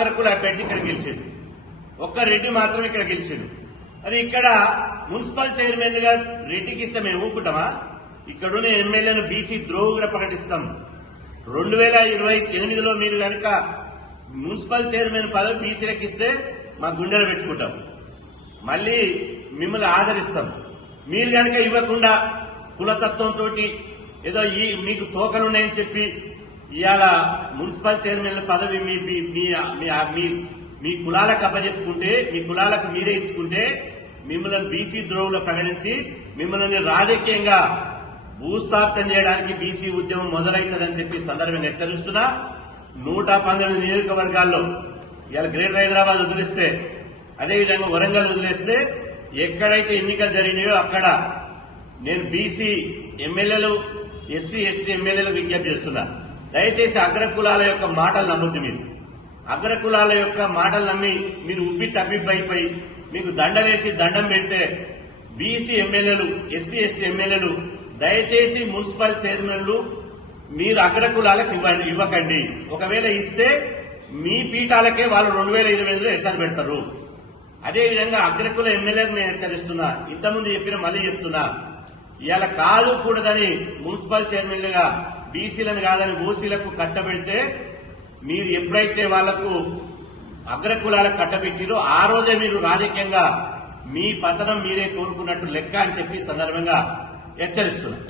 అగ్రకుల అభ్యర్థి ఇక్కడ గెలిచిండు, ఒక్క రెడ్డి మాత్రం ఇక్కడ గెలిచిండు. అది ఇక్కడ మున్సిపల్ చైర్మన్ గా రెడ్డికి ఇస్తే మేము ఊరుకుంటామా? ఇక్కడున్న ఎమ్మెల్యేను బీసీ ద్రోహుగా ప్రకటిస్తాం. 2028లో మీరు కనుక మున్సిపల్ చైర్మన్ పదవి బీసీలకు ఇస్తే మా గుండెలు పెట్టుకుంటాం, మళ్ళీ మిమ్మల్ని ఆదరిస్తాం. మీరు కనుక ఇవ్వకుండా కులతత్వంతో ఏదో మీకు తోకలున్నాయని చెప్పి ఇవాళ మున్సిపల్ చైర్మన్ పదవి మీ కులాలకు అప్పచెప్పుకుంటే, మీ కులాలకు మీరే ఇచ్చుకుంటే మిమ్మల్ని బీసీ ద్రోహులు ప్రకటించి మిమ్మల్ని రాజకీయంగా భూస్థాపితం చేయడానికి బీసీ ఉద్యమం మొదలవుతుందని చెప్పి సందర్భంగా హెచ్చరిస్తున్నా. 112 నియోజకవర్గాల్లో ఇవాళ గ్రేటర్ హైదరాబాద్ వదిలిస్తే, అదేవిధంగా వరంగల్ వదిలేస్తే ఎక్కడైతే ఎన్నికలు జరిగినాయో అక్కడ నేను బీసీ ఎమ్మెల్యేలు, ఎస్సీ ఎస్టీ ఎమ్మెల్యేలకు విజ్ఞప్తి చేస్తున్నా. దయచేసి అగ్రకులాల యొక్క మాటలు నమ్మొద్దు. మీరు అగ్రకులాల యొక్క మాటలు నమ్మి మీరు ఉబ్బి తప్పిపోయి మీకు దండలేసి దండం పెడితే బీసీ ఎమ్మెల్యేలు, ఎస్సీ ఎస్టీ ఎమ్మెల్యేలు దయచేసి మున్సిపల్ చైర్మన్లు మీరు అగ్రకులాలకు ఇవ్వకండి. ఒకవేళ ఇస్తే మీ పీఠాలకే వాళ్ళు 2028లో ఎసరు పెడతారు. అదేవిధంగా అగ్రకుల ఎమ్మెల్యేలకు నేను హెచ్చరిస్తున్నా, ఇంతకుముందు చెప్పిన మళ్ళీ చెప్తున్నా, ఇవాళ కాదు కూడదని మున్సిపల్ చైర్మన్లుగా బీసీలను కాదని ఓసీలకు కట్టబెడితే మీరు ఎప్పుడైతే వాళ్లకు అగ్రకులాలకు కట్టబెట్టిరో ఆ రోజే మీరు రాజకీయంగా మీ పతనం మీరే కోరుకున్నట్టు లెక్క అని చెప్పి సందర్భంగా హెచ్చరిస్తున్నారు.